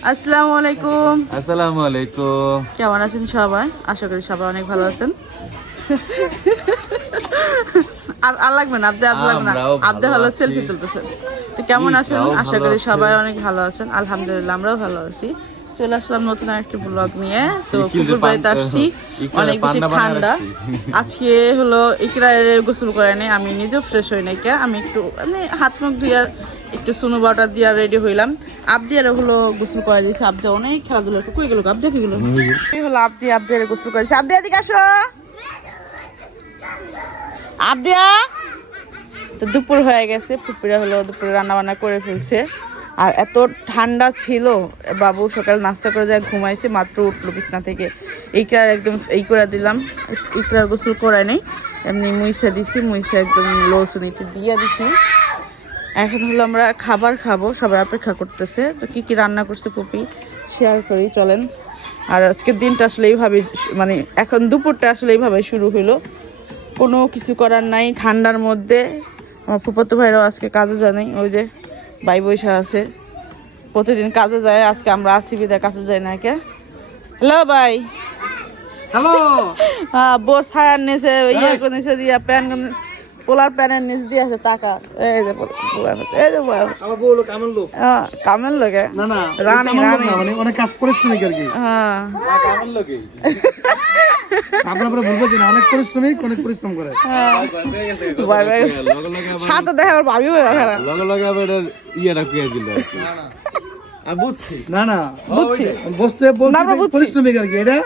আসসালামু আলাইকুম। আসসালামু আলাইকুম। কেমন আছেন সবাই? আশা করি সবাই অনেক ভালো আছেন। আর লাগবে না, আপনি লাগবে না, আপনি হলো সেলফি তুলতেছেন। তো কেমন আছেন? আশা করি সবাই অনেক ভালো আছেন। আলহামদুলিল্লাহ আমরাও ভালো আছি। চলে আসলাম নতুন একটা ব্লগ নিয়ে। তো পুকুর বাড়িতে আসছি, অনেক বেশি ঠান্ডা। আজকে হলো ইকরার গোসল করে নেই, আমি নিজেও ফ্রেশ হই নাই। আমি একটু মানে হাত মুখ ধুইয়ার একটু সুনু বাটার দিয়া রেডি হইলাম। আবদিয়ার হলো গোসল করে দিয়েছে। আবদি অনেক খেলাধুলা কই গেল, আবদি কি গেল হলো আবদিয়ার গোসল করেছে। আবদিয়া দিকে আসো, আবদিয়া। তো দুপুর হয়ে গেছে, পুকুরা হলো দুপুরে রান্না বান্না করে ফেলছে। আর এত ঠান্ডা ছিল, বাবু সকাল নাস্তা করে যায়, ঘুমাইছে, মাত্র উঠলো বিছনা থেকে। ইকরার একদম এই করে দিলাম, ইকরার গোসল করায় নেই, এমনি মুইসা দিছি, মুইসা একদম লোসন একটু দিয়ে দিছি। এখন হলো আমরা খাবার খাবো, সবাই অপেক্ষা করতেছে। তো কি কি রান্না করছে পুপি শেয়ার করি, চলেন। আর আজকের দিনটা আসলে এইভাবে, মানে এখন দুপুরটা আসলে এইভাবে শুরু হইলো, কোনো কিছু করার নাই ঠান্ডার মধ্যে। আমার ফুফাতো ভাইরাও আজকে কাজে যায় নাই, ওই যে ভাই বৈশা আছে, প্রতিদিন কাজে যায়, আজকে আমরা আসি বিদায় কাজে যাই না। কে হ্যালো ভাই, হ্যালো। হ্যাঁ বোর ছায়ার নিচে ইয়ে করে নিচে দিয়া প্যান, পোলার প্যানের নিচ দিয়ে আছে টাকা। এই যে এই যে আমার বউ লোক কামের লোক। কামের লোকে না না রানী রানী মানে অনেক কাজ পরিশ্রমিক আর কি। হ্যাঁ কামের লোকে আপনারা বলবো যে না, অনেক পরিশ্রমিক, অনেক পরিশ্রম করে। সাথে দেখা আবার ভাবিও দেখা লগে লগে আবার ইয়েটা কুইয়া দিল। আমি বুঝছি। না না বুঝছি, বসতে বলছি পরিশ্রমিক আর কি। এটা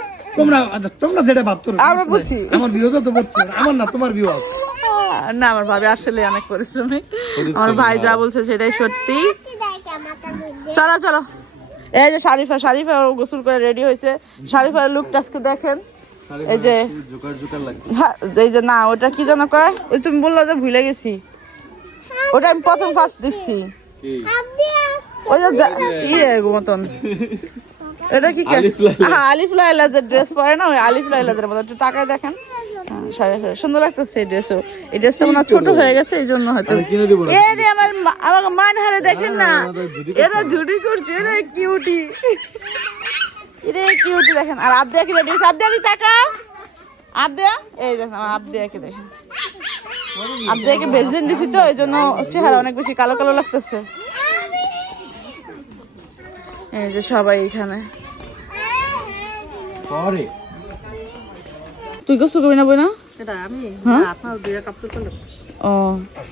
তোমরা যেটা ভাবতো আমরা বুঝছি। আমার বিয়েও তো বুঝছি, আমার না তোমার বিয়ে। না আমার ভাবি আসলে অনেক পরিশ্রমী, আমার ভাই যা বলছে সেটাই সত্যি। চলো চলো, এই যে শারিফা, শারিফা গোসল করে রেডি হয়েছে। শারিফার লুকটা আজকে দেখেন, এই যে এই যে না ওটা কি যেন কয়, ওই তুমি বললো যে ভুলে গেছি, ওটা আমি প্রথম ফার্স্ট দেখছি, ওই যে ইয়ে মতন, এটা কি আলিফ লাইলা যে ড্রেস পরে না, ওই আলিফ লাইলাদের মতো। একটু তাকায় দেখেন, সুন্দর লাগতেছে এই ড্রেসও। এই ড্রেসটা মনে হয় ছোট হয়ে গেছে, এই জন্য হয়তো। আমার মান হারে দেখেন না, এরা ঝুটি করছে, এরা কিউটি, এরা কিউটি দেখেন। আর আবদিয়া কি রেডি হয়েছে, আবদিয়া টাকা, আবদিয়া এই দেখেন, আমার আবদিয়াকে দেখেন, আবদিয়াকে ভেজলিন দিছি তো, এই জন্য চেহারা অনেক বেশি কালো কালো লাগতেছে। এই যে সবাই এখানে। তুই গোসল করবি না বই না? ও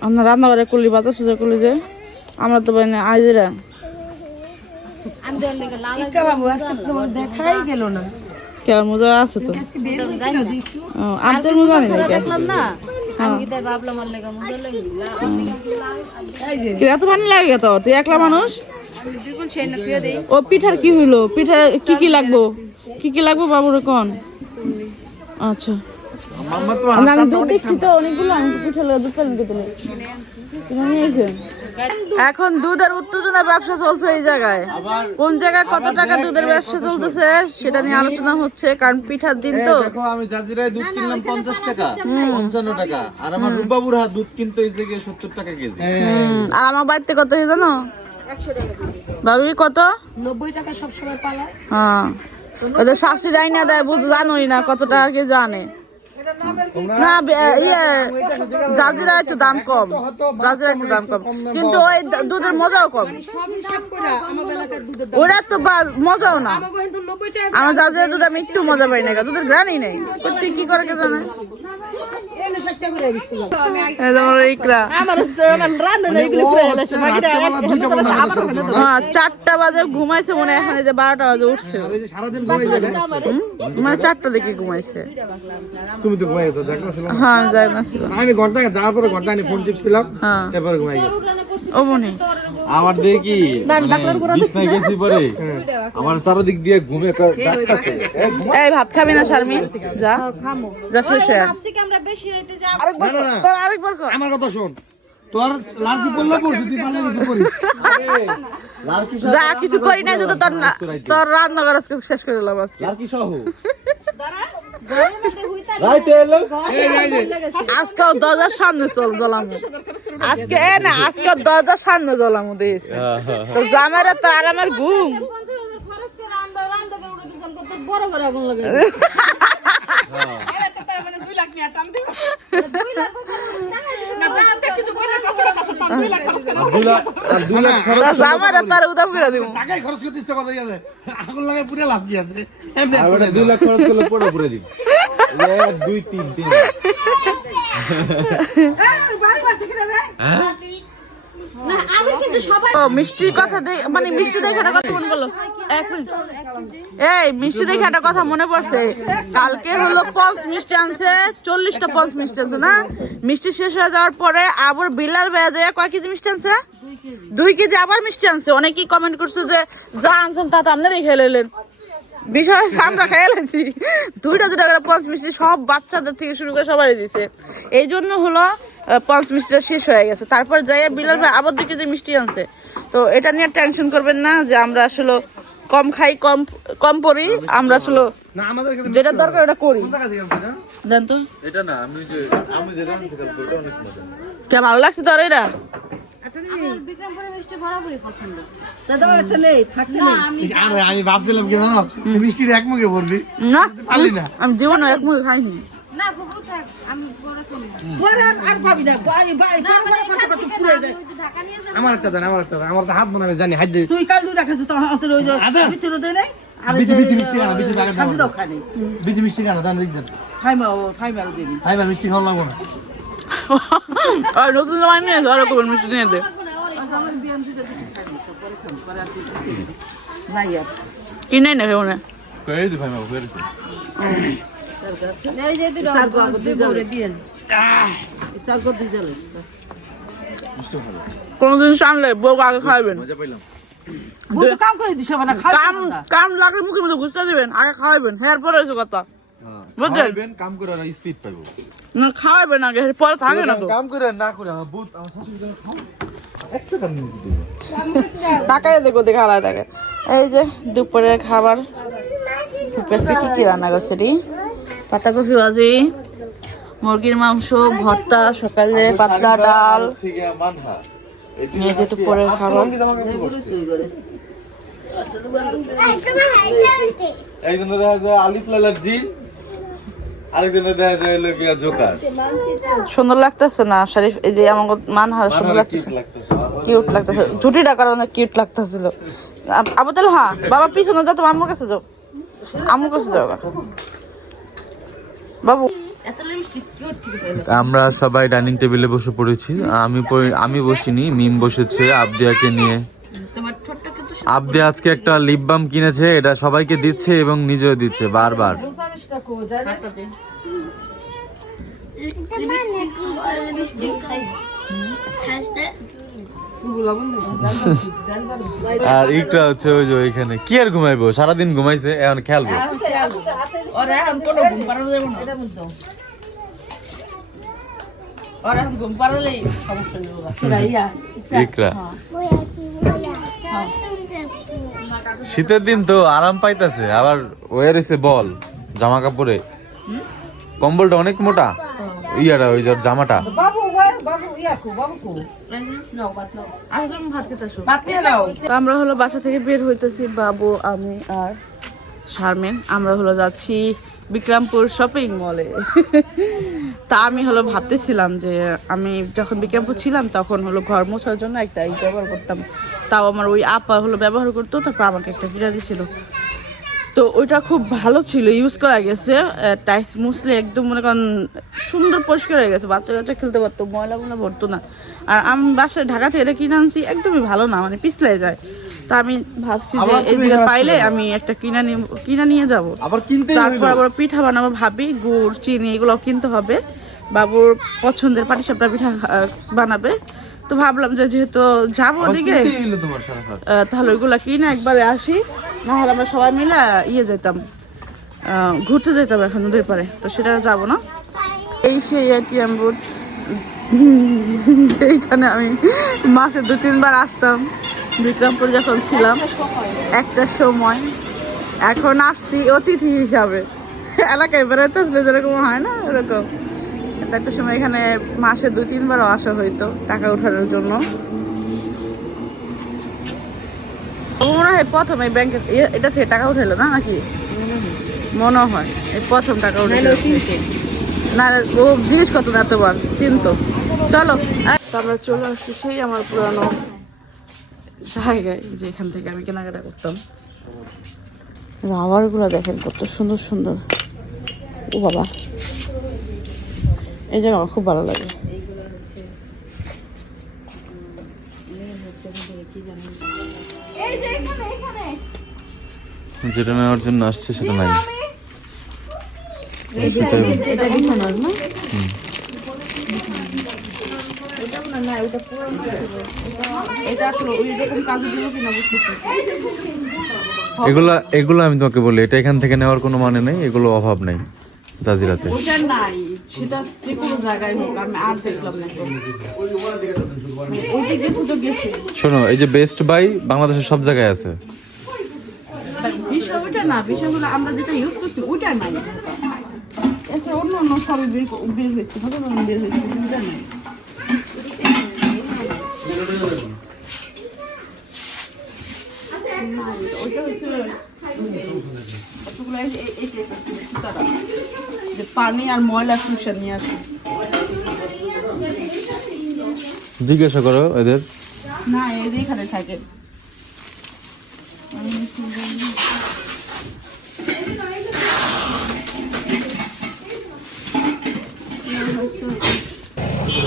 আপনার রান্না বাড়া করলি, বাতাস সোজা করলি যে, আমরা তো বাইনা আজরা দেখাই গেল না। কেমন মজা আছে তো, আনতে মজা নেই এত পানি লাগে তো, তুই একলা মানুষ। ও পিঠার কি হইলো, পিঠার কি কি লাগবো, কি কি লাগবো বাবুর কোন? আচ্ছা এখন দুধের উত্তেজনা ব্যবসা চলছে এই জায়গায়, কোন জায়গায় কত টাকা দুধের ব্যবসা চলতেছে সেটা নিয়ে আলোচনা হচ্ছে, কারণ পিঠার দিন তো। আমি জাজিরায় দুধ কিনলাম 50 টাকা, 55 টাকা, আর আমার রূপবাবুর হাত দুধ কিনতে হয়েছে 70 টাকা কেজি। আর আমার বাড়িতে কত হয়ে জানো, 100 টাকা ভাবি কত, 90 টাকা সবসময় পালা। হ্যাঁ ওদের শাশুড়ি আইনা দেয়, জানোই না কত টাকা কে জানে না। ইয়ে জাজিরা একটু দাম কম, জাজিরা একটু দাম কম, কিন্তু ওই দুধের মজাও কম, ওরা তো মজাও না। আমার জাজিরা দুধ আমি একটু মজা পাই না, দুধের গ্রানই নেই, তুই কি করে কে জানে। চারটা বাজে ঘুমাইছে মনে হয়, এখন 12টা বাজে উঠছে, মানে 4টা দেখে ঘুমাইছে। তুমি তো ঘুমাই গেছো, হ্যাঁ যাই না ছিল, আমি ঘন্টা যাওয়ার পরে ঘন্টা ফোন টিপছিলাম, তারপরে ঘুমাই গেছি। ও মনে আমার দেখি বিছনায় গেছি পরে আমার চারদিক দিয়ে ঘুমে ডাকতাছে। এই ভাত খাবি না শারমিন, যা যা ফ্রেশ হয়ে আমরা বেশি হইতে যাব। আরেকবার কর, আমার কথা শোন, তোর লালকি পড়লে পড়ছিস, তুই পারলে কিছু করিস। যা কিছু করি না, যদি তোর রান্না করা শেষ করে দিলাম আজকে। লালকি সহ ঘরের মধ্যে হইতা রাইতে এলো, আজকে দরজার সামনে জ্বলাম, আজকে না আজকে দরজার সামনে জ্বলাম দিস তো জামাইরা তো আর আমার ঘুম। বড় করে আগুন লাগাই মানে 2 লাখ নিয়ে টান দিব 2 লাখ না জানতে কিছু বলে কষ্ট করতেছ 2 লাখ খরচ করে 2 লাখ খরচ আমার তার উদাম করে দিব টাকাই খরচ করতে ইচ্ছা কথা গেছে আগুন লাগাই পুরো লাভ কি আছে এমনি আর ওটা 2 লাখ খরচ করলে পুরো পুরে দিব 1 2 3 বাড়ি বাসে কিনা রে না আমি কিন্তু সবাই ও মিষ্টির কথা মানে মিষ্টি দেখে একটা কথা মনে পড়লো এক মিনিট এই মিষ্টি দেখে একটা কথা মনে পড়ছে কালকে হলো পঞ্চ মিষ্টি আনছে 40টা পঞ্চ মিষ্টি আনছে না মিষ্টি শেষ হয়ে যাওয়ার পরে আবার বিলাল ভাইয়া যায় কয় কেজি মিষ্টি আনছে 2 কেজি আবার মিষ্টি আনছে অনেকেই কমেন্ট করছে যে যা আনছেন তা তো আপনারাই খেয়ে নিলেন বিষয় আমরা খেয়ে নিয়েছি 2টা করে পঞ্চ মিষ্টি সব বাচ্চাদের থেকে শুরু করে সবারই দিছে এই জন্য হলো পঞ্চ মিষ্টিটা শেষ হয়ে গেছে তারপর যাইয়া বিলাল ভাই আবার 2 কেজি মিষ্টি আনছে তো এটা নিয়ে টেনশন করবেন না যে আমরা আসলে কম খাই কম পড়ি আমরা আসলে না আমাদের যেটা দরকার ওটা করি কোন জায়গা থেকে আনছো এটা জান তো এটা না আমি যেটা আনছি কালকে ওটা অনেক মজা কে ভালো লাগছে তোর এটা আমার বিক্রমপুরের মিষ্টি বরাবরই পছন্দ দাদা এটা নেই থাকতে না আমি আরে আমি ভাবছিলাম কি জানো মিষ্টির এক মুখে ভরবি না পারলি না আমি জীবন এক মুখে খাইনি না বাবু থাক আমি বড় করি পরে আর পাবি না বাই না মানে এখান থেকে না, আমি ওই যে ঢাকা নিয়ে যাবো আমার একটা দেন আমার তো হাত বানাবে জানি হাত দিয়ে তুই কাল 2 রাখাছ তো হাতে রই যা আদা। ভিতরে দে নাই বিধি মিষ্টি খানা বিধি বাগা খাজি দাও খানি বিধি মিষ্টি খানা দান দেন ফাই মারো দিবি ভাই ভাই মিষ্টি খাওয়া লাগবো না আর নতুন জামাই নিয়ে আর কোন মিষ্টি নিয়ে দে কিনে না কেমন কই দি ভাই মা ফের এই যে দুটো করে দিয়েন মিষ্টি ভালো কোন জিনিস আনলে বউ আগে খাওয়াবেন মজা পাইলাম কাম করে দিছে মানে কাম লাগলে মুখের মধ্যে ঘুষতে দিবেন আগে খাওয়াবেন হেয়ার পরে এসে কথা বুঝলেন খাইবেন কাম করে আর স্পিড পাইবো না খাওয়াবেন আগে পরে থাকে না তো কাম করে না করে আমার বহুত আমার শাশুড়ি যেন খাও একটা কাম নিয়ে দিবে টাকায় দেখো দেখে আলাদা থাকে এই যে দুপুরের খাবার পেছে কি রান্না করছে রে পাতাকপি ভাজি মুরগির মাংস ভর্তা সকালে পাতলা ডাল ঠিক আছে মানহা এই যে দুপুরের খাবার একজন দেখা যায় আলিফ লালার জিন আরেকজন দেখা যায় হলো কি জোকার সুন্দর লাগতেছে না শরীফ এই যে আমার মানহার সুন্দর লাগতেছে কিউট লাগতেছে ঝুটিটা কারণে কিউট লাগতেছিল আবু তাহলে হ্যাঁ বাবা পিছনে যাও তোমার আম্মুর কাছে যাও আম্মুর কাছে যাও বাবু আমরা সবাই ডাইনিং টেবিলে বসে পড়েছি আমি বসিনি মিম বসেছে আবদিয়াকে নিয়ে আবদিয়া আজকে একটা লিপ বাম কিনেছে এটা সবাইকে দিচ্ছে এবং নিজেও দিচ্ছে বারবার আর ইকরা হচ্ছে ওই যে ওইখানে কি আর ঘুমাইবো সারাদিন ঘুমাইছে এখন খেলবো ইকরা শীতের দিন তো আরাম পাইতাছে আবার ওয়ার এসে বল জামা কাপড়ে কম্বলটা অনেক মোটা ইয়াটা ওই যে জামাটা তো আমরা হলো বাসা থেকে বের হইতেছি বাবু আমি আর শারমিন আমরা হলো যাচ্ছি বিক্রমপুর শপিং মলে তা আমি হলো ভাবতেছিলাম যে আমি যখন বিক্রমপুর ছিলাম তখন হলো ঘর মোছার জন্য একটা ব্যবহার করতাম তাও আমার ওই আপা হলো ব্যবহার করতো তারপর আমাকে একটা কিনে দিয়েছিল তো ওইটা খুব ভালো ছিল ইউজ করা গেছে টাইস মুছলে একদম মনে করেন সুন্দর পরিষ্কার হয়ে গেছে বাচ্চা কাচ্চা খেলতে পারতো ময়লা ময়লা ভরতো না আর আমি বাসায় ঢাকা থেকে এটা কিনে আনছি একদমই ভালো না মানে পিছলাই যায় তা আমি ভাবছি যে এই দিকে পাইলে আমি একটা কিনা নিয়ে যাবো তারপর আবার পিঠা বানাবো ভাবি গুড় চিনি এগুলো কিনতে হবে বাবুর পছন্দের পাটিসাপটা পিঠা বানাবে তো ভাবলাম যে যেহেতু যাবো ওদিকে তাহলে ওইগুলা কিনে একবারে আসি না হলে আমরা সবাই মিলে যেতাম ঘুরতে যেতাম এখন নদীর পারে তো সেটা যাবো না এই সেই এটিএম বুথ যেখানে আমি মাসে 2-3 বার আসতাম বিক্রমপুর যখন ছিলাম একটা সময় এখন আসছি অতিথি হিসাবে এলাকায় বেড়াতে আসলে যেরকম হয় না ওরকম একটা সময় এখানে মাসে 2-3 বারও আসা হইতো টাকা উঠানোর জন্য মনে হয় প্রথমে ব্যাংকে এটা থেকে টাকা উঠাইলো না নাকি মনে হয় এই প্রথম টাকা উঠে না, ও জিনিস কত না এতবার চিনতো। চলো আমরা চলে আসছি সেই আমার পুরানো জায়গায়, যেখান থেকে আমি কেনাকাটা করতাম। রাবার গুলা দেখেন কত সুন্দর সুন্দর। ও বাবা, এই জায়গা আমার খুব ভালো লাগে। যেটা নেওয়ার জন্য আসছে সেটা নাই। এগুলা এগুলো আমি তোমাকে বলি, এটা এখান থেকে নেওয়ার কোনো মানে নেই, এগুলো অভাব নেই জাজিরাতে। ওটা নাই, সেটা যে কোনো জায়গায় হোক, আমি আর দেখলাম না। ওইটা গেছে তো গেছে। শোনো, এই যে বেস্ট বাই বাংলাদেশের সব জায়গায় আছে। বিষয় ওইটা না, বিষয়গুলো আমরা যেটা ইউজ করছি ওইটা নাই। এছাড়া অন্য অন্য সবই বের হয়েছে, ভালো বের হয়েছে, ওইটা নাই। ওইটা হচ্ছে যে পানি আর ময়লা শুষে নিয়ে আসে। জিজ্ঞাসা করো এদের। না, এদের এখানে থাকে।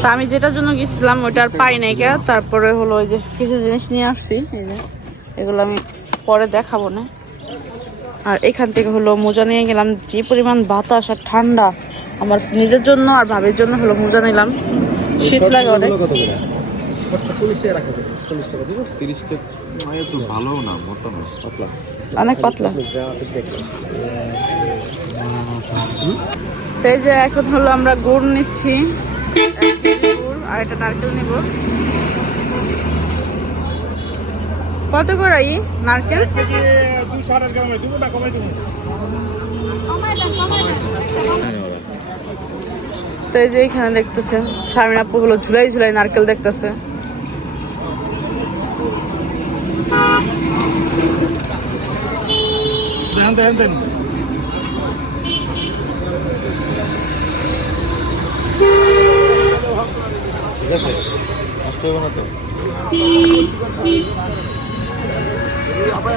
তা আমি যেটার জন্য গেছিলাম ওইটা আর পাই নাই কে। তারপরে হলো ওই যে কিছু জিনিস নিয়ে আসছি, এই যে এগুলো আমি পরে দেখাবো না। আর এখান থেকে হলো মোজা নিয়ে গেলাম। যে পরিমাণ বাতাস আর ঠান্ডা, আমার নিজের জন্য আর ভাবির জন্য হলো মোজা নিলাম। শীত লাগে অনেক। 40 টাকা রাখা যাবে, 40 টাকা দিব। 30 টাকা তো ভালো না, মোটা না, পাতলা। অনেক পাতলা। যা আছে দেখো। তো এই যে এখন হলো আমরা গুড় নিচ্ছি, 1 কেজি গুড় আর একটা নারকেল নিব। কত করে নারকেল? তো এই যে এখানে দেখতেছেন শারমিন আপু হলো ঝুলাই ঝুলাই নারকেল দেখতেছে।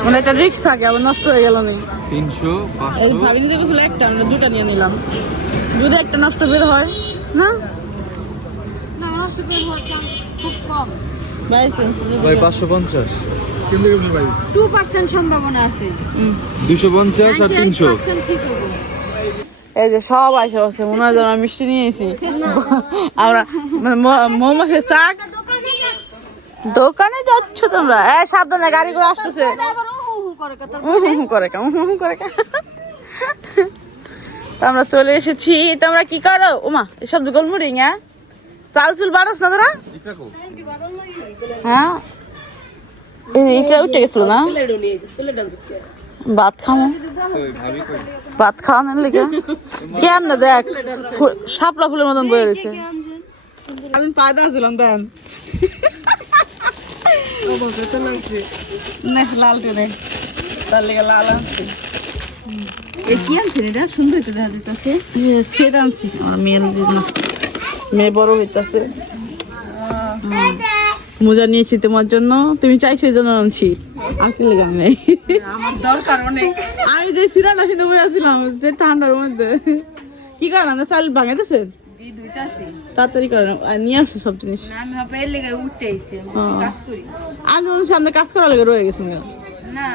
মানে একটা রিস্ক থাকে, আবার নষ্ট হয়ে গেল নি। 300 এই 500 ভাবি নিতে গেছিল একটা, আমরা দুটা নিয়ে নিলাম। যদি একটা নষ্ট বের হয় না, না নষ্ট বের হওয়ার চান্স খুব কম। বাই সেন্স ভাই 550 2% সম্ভাবনা আছে। 250 আর 300। 98% ঠিক হবে। এই যে সব আইসা আছে, মনে হয় যেন আমরা মিষ্টি নিয়ে এসি। আমরা মানে মৌমাছির চাক। দোকানে যাচ্ছ তোমরা? সাবধানে, গাড়িগুলো আসতেছে। আবার হু হু করে কত। করে কা। তো আমরা চলে এসেছি। তোমরা কি করো? ওমা এসব গোলমরিং, হ্যাঁ চাল চুল বারস না তোরা? হ্যাঁ এটা উঠে গেছিল না? ভাত খামো, ভাত খাওয়ানোর লেগে কেমন দেখ শাপলা ফুলের মতন বয়ে রয়েছে। আমি পায়দা ছিলাম দেন লালটে রে, তার লেগে লাল আনছি। কি আনছেন? এটা সুন্দর দেখা যেতেছে। সেটা আনছি আমার মেয়ের জন্য, মেয়ে বড় হইতেছে। মোজা নিয়েছি তোমার জন্য, তুমি চাইছো এই জন্য আনছি। আঁকি লেগে আমি আমার দরকার অনেক। আমি যে সিরাটা কিন্তু বইয়াছিলাম যে ঠান্ডার মধ্যে, কি করেন আমরা চাল ভাঙাইতেছেন? তাড়াতাড়ি করেন, নিয়ে আসছি সব জিনিস। আমি সামনে কাজ করার লেগে রয়ে গেছি না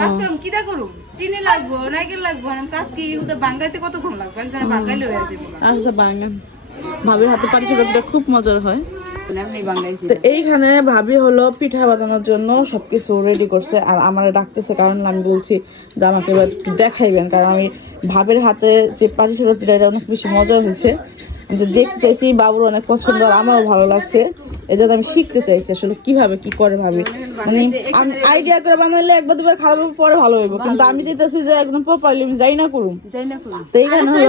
কাজ করুম কিটা করুম, চিনি লাগবো নাইকেল লাগবো, কাজ কি বাঙ্গাইতে কতক্ষণ লাগবে? একজনে বাঙ্গাইলে হয়ে যাবে। আচ্ছা বাঙ্গান, ভাবির হাতে পাটি সাপটা খুব মজার হয়। তো এইখানে ভাবি হলো পিঠা বানানোর জন্য সবকিছু রেডি করছে, আর আমার ডাকতেছে কারণ আমি বলছি যে আমাকে এবার একটু দেখাইবেন, কারণ আমি ভাবির হাতে যে পাটি সাপটা এটা অনেক বেশি মজা হয়েছে, দেখতে চাইছি। বাবুর অনেক পছন্দ আর আমারও ভালো লাগছে। এই জন্য আমি শিখতে চাইছি আসলে কিভাবে কি করে ভাবে মানে আমি আইডিয়া করে বানাইলে একবার দুবার খারাপ হবে পরে ভালো হইব কিন্তু আমি চাইতেছি যে একদম প্রপারলি আমি যাই না করুম তো এইখানে হলো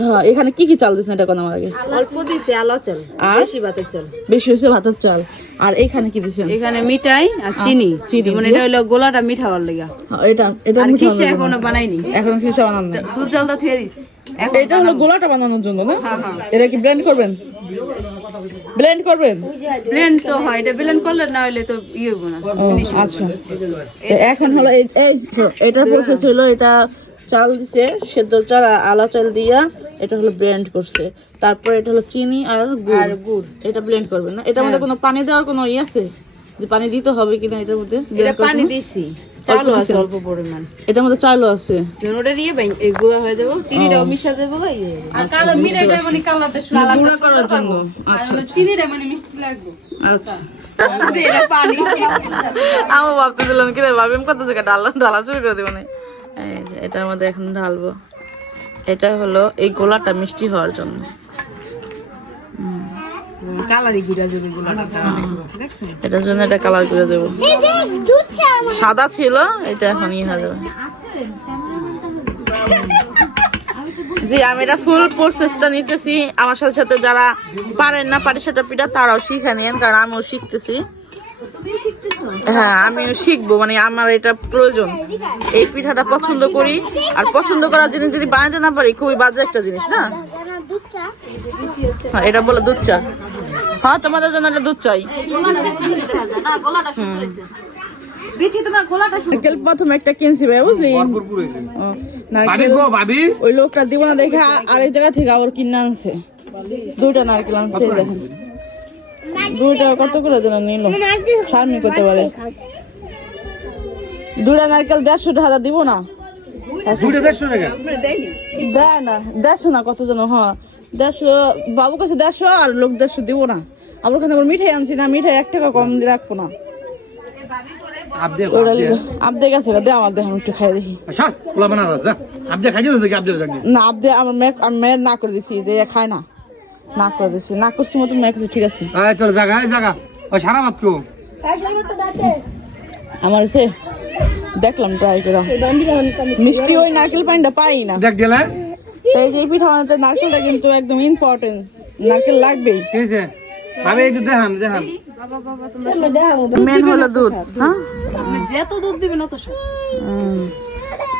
হ্যাঁ এখানে কি কি চাল দিস না এটা কোন আমার আগে অল্প দিছে আলো চাল আর বেশি ভাতের চাল বেশি হয়েছে ভাতের চাল আর এইখানে কি দিছেন এখানে মিঠাই আর চিনি মানে এটা হলো গোলাটা মিঠা হওয়ার লাগা এটা এটা আর মিঠা খিসে বানানো। এখনো বানাইনি এখন খিসা বানান না দুধ চালটা থুয়ে দিস এটা হলো গোলাটা বানানোর জন্য না এটা কি ব্লেন্ড করবেন ব্লেন্ড করবেন ব্লেন্ড তো হয় এটা ব্লেন্ড করলে না হলে তো ইয়ে হইব না ও, আচ্ছা এখন হলো এটার প্রসেস হলো এটা চাল দিছে সেদ্ধ চাল আর আলা চাল দিয়া এটা হলো ব্লেন্ড করছে তারপর এটা হলো চিনি আর গুড় এটা ব্লেন্ড করবেন না এটার মধ্যে কোনো পানি দেওয়ার কোনো ই আছে যে পানি দিতে হবে কিনা এটার মধ্যে এটা পানি দিছি চালও আছে অল্প পরিমাণ এটার মধ্যে চালও আছে যখন ওটা দিয়ে এগুলো হয়ে যাবে চিনিটাও মিশা যাবে আর কালো মিঠাইটা মানে কালারটা সুন্দর গুঁড়া করার জন্য আচ্ছা চিনিটা মানে মিষ্টি লাগবে আচ্ছা এটা পানি আমি ভাবতেছিলাম কি রে ভাবি আমি কত জায়গায় ঢালা শুরু করে দেবো না এই যে এটার মধ্যে এখন ঢালবো এটা হলো এই গোলাটা মিষ্টি হওয়ার জন্য কালারই গুড়া যাবে এগুলো দেখছেন এটার জন্য এটা কালার করে দেবো সাদা ছিল এটা এখন ইয়ে হয়ে যাবে জি আমি এটা ফুল প্রসেসটা নিতেছি আমার সাথে সাথে যারা পারেন না পাটিসাপটা পিঠা তারাও শিখে নেন কারণ আমিও শিখতেছি হ্যাঁ আমিও শিখবো মানে আমার এটা প্রয়োজন এই পিঠাটা পছন্দ করি আর পছন্দ করার জিনিস যদি বানাতে না পারি খুবই বাজে একটা জিনিস না হ্যাঁ এটা বলে দুধ চা হ্যাঁ তোমাদের জন্য একটা দুধ চাই নারকেল প্রথমে একটা কিনছি ভাই বুঝলি ও, নারকেল ওই লোকটা দিব না দেখে আরেক জায়গা থেকে আবার কিনে আনছে দুইটা নারকেল আনছে এই দেখেন দুইটা কত করে যেন নিল সামনে করতে পারে দুইটা নারকেল 150 টাকা দিব না দেয় না 150 না কত যেন হ্যাঁ 150 বাবু কাছে 150 আর লোক 150 দিব না আমার কাছে আবার মিঠাই আনছি না মিঠাই 1 টাকা কম দিয়ে রাখবো না আপদে গেছে দে আমার দেখ একটু খাই দেখি না আপদে আমার মেয়ের না করে দিছি যে খায় না না করে দিছি না করছি মতো মেয়ে কাছে ঠিক আছে আমার সে দেখলাম ট্রাই করে মিষ্টি ওই নারকেল পানিটা পাই না এই যে পিঠা বানাতে নারকেলটা কিন্তু একদম ইম্পর্টেন্ট নারকেল লাগবেই মেন হলো দুধ হ্যাঁ যত দুধ দিবেন অত স্বাদ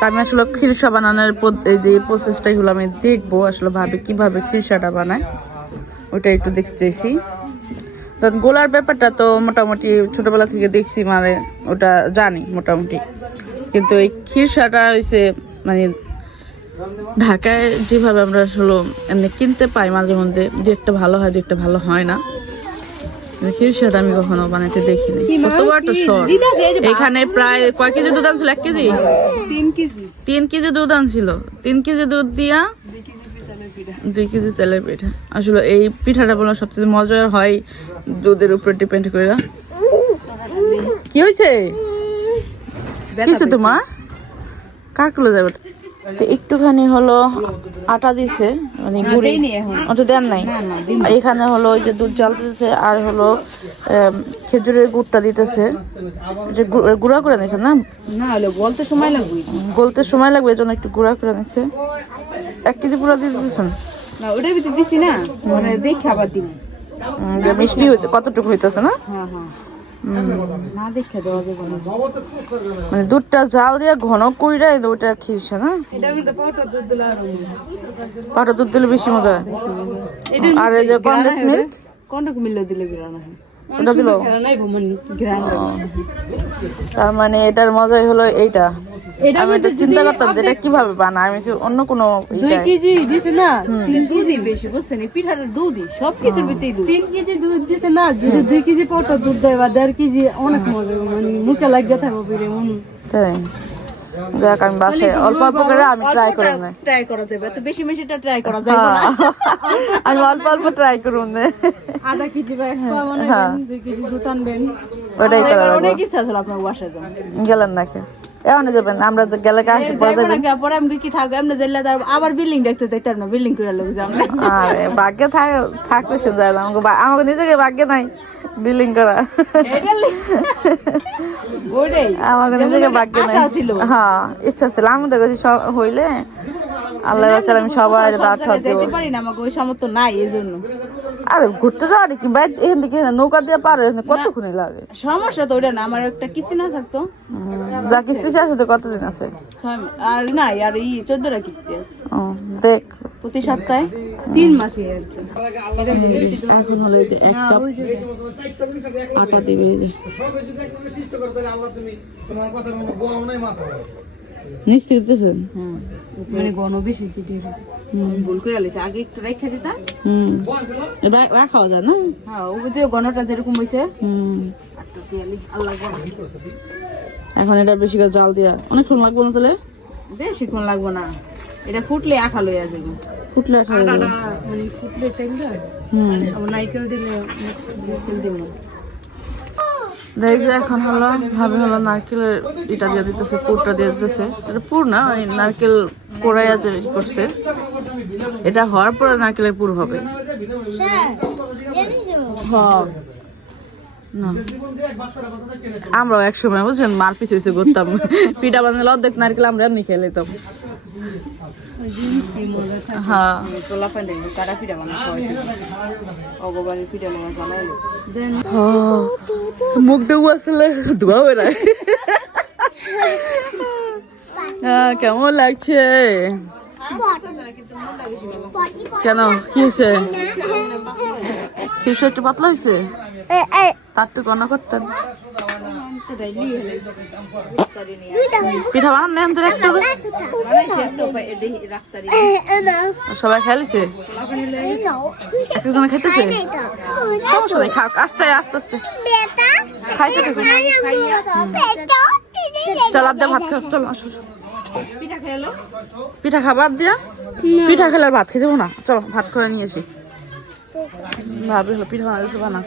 আমি আসলে খিরসা বানানোর এই যে প্রসেসটাই হলো আমি দেখবো আসলে ভাবে কিভাবে খিরসাটা বানায় ওটা একটু দেখতে চাইছি তো গোলার ব্যাপারটা তো মোটামুটি ছোটবেলা থেকে দেখছি মানে ওটা জানি মোটামুটি কিন্তু এই খিরসাটা হইছে মানে ঢাকায় যেভাবে আমরা আসলে এমনি কিনতে পাই মাঝে মধ্যে যে একটা ভালো হয় যে একটা ভালো হয় না খিরসাটা আমি কখনো বানাইতে দেখিনি কত বড় একটা শর্ট এখানে প্রায় কয় কেজি দুধ আনছিল 1 কেজি 3 কেজি দুধ আনছিল 3 কেজি দুধ দিয়া 2 কেজি চালের পিঠা আসলে এই পিঠাটা বলা সবচেয়ে মজার হয় দুধের উপর ডিপেন্ড করে কি হয়েছে কিছু তোমার কার কুলে যাবে তো একটুখানি হলো আটা দিছে মানে গুড়ি ওটা দেন নাই এখানে হলো ওই যে দুধ জাল দিতেছে আর হলো খেজুরের গুড়টা দিতেছে যে গুঁড়া করে নিছে না না হলে বলতে সময় লাগবে গলতে সময় লাগবে এজন্য একটু গুঁড়া করে নিছে 1 কেজি পুরো দিয়ে দিতেছেন না ওটার ভিতরে দিছি না মানে দেখে আবার দিব মিষ্টি কতটুকু হইতেছে না হ্যাঁ না দেখে দেওয়া যাবে না মানে দুধটা জাল দিয়ে ঘন কইরা ওটা খিরসা না এটার মধ্যে পাউডার দুধ দিলে আর পাটা দুধ দিলে বেশি মজা হয় আর এই যে কনডেন্স মিল্ক কোনটা মিলে দিলে গ্রানা হয় ওটা দিল নাই মানে গ্রানা তার মানে এটার মজাই হলো এইটা এটা আমি তো চিন্তা করতাম যে এটা কিভাবে বানায় আমি অন্য কোনো 2 কেজি দিছে না দুধই বেশি বুঝছেন এই পিঠাটার দুধই সব কিছুর ভিতরেই দুধ 3 কেজি দুধ দিছে না যদি 2 কেজি পাউডার দুধ দেয় বা 1.5 কেজি অনেক মজা মানে মুখে লাগিয়ে থাকবো ফিরে তাই যাক আমি বাসে অল্প অল্প করে আমি ট্রাই করে নেই ট্রাই করা যাবে তো বেশি বেশিটা ট্রাই করা যাবে না আমি অল্প অল্প ট্রাই করব না আধা কেজি বা 1 পা মানে 2 কেজি দুধ আনবেন ওটাই করা অনেক ইচ্ছা আছে আপনার বাসায় যান গেলেন নাকি এমনি যাবেন আমরা যে গেলে কাছে পরে যাইবো না যাবেন। পরে আমি কি থাকবো এমনি যাইলে তার আবার বিল্ডিং দেখতে যাইতাম না, বিল্ডিং করে লোক যাম না। আরে ভাগ্যে থাকলে সে যায় না, আমাকে নিজেকে ভাগ্যে নাই বিল্ডিং করা, ওইটাই আমাকে নিজেকে ভাগ্যে নাই। আশা ছিল। হ্যাঁ ইচ্ছা ছিল, আমি তো কাছে সব হইলে আল্লাহ বাচ্চারা আমি সবাই দাওয়াত খাওয়া দেবো। যাইতে পারি না, আমাকে ওই সামর্থ্য নাই এই জন্য। আরে ঘুরতে যাওয়া কি ভাই, এখান থেকে নৌকা দিয়ে পারে কতক্ষণই লাগে। সমস্যা তো ওইটা না, আমার একটা কিস্তি না থাকতো। যা কিস্তি শেষ হতে কতদিন আছে? 6 আর না আর এই 14টা কিস্তি আছে ও দেখ প্রতি সপ্তাহে 3 মাসে আর কি। এখন হলো এই যে এক কাপ আটা দিবে, এই যে নিশ্চিত দিতেছেন। মানে গণ বেশি চিঠি ভুল করে আলিছে, আগে একটু রেখে দিতাম। রাখাও যায় না। হ্যাঁ ও যে গণটা যেরকম হয়েছে একটু দিয়ে আল্লাহ গণ। এখন এটা বেশি করে জাল দিয়া অনেকক্ষণ লাগবে না তাহলে? বেশিক্ষণ লাগবো না, এটা ফুটলে আঠা লইয়া যাবে। ফুটলে রাখা যাবে। মানে ফুটলে চাইলে আমার নাইকেল দিলে নারকেল দিব না। এই যে এখন হলো ভাবে হলো নারকেলের এটা দিয়ে দিতেছে, পুরটা দিয়ে দিতেছে। এটা পুর না, মানে নারকেল পোড়াইয়া যে করছে, এটা হওয়ার পরে নারকেলের পুর হবে। হ্যাঁ। না আমরাও এক সময় বুঝছেন মার পিছু পিছু করতাম, পিঠা বানালে অর্ধেক নারকেল আমরা এমনি খেয়ে নিতাম। হ্যাঁ তোলা পাইলে কারা পিঠা বানাতে হয়, অগবারের পিঠা নেওয়া জানাইলো। মুখ দেবো আসলে ধোয়া হয়ে যায়। কেমন লাগছে? কেন কি হয়েছে? শিবসা একটু পাতলা হয়েছে, তার একটু গণনা করতেন। পিঠা বানান নেন তো একটু, সবাই খেয়েছে, একজনে খাইতেছে। সমস্যা নেই, খাও আস্তে আস্তে আস্তে খাইতে থাকুন। চল আপ দিয়ে ভাত খাও, চল আসো। পিঠা খাবার দিয়া, পিঠা খেলে আর ভাত খেতে দেবো না, চলো ভাত করে নিয়েছি। ভাবি হলো পিঠা বানাতে বানা।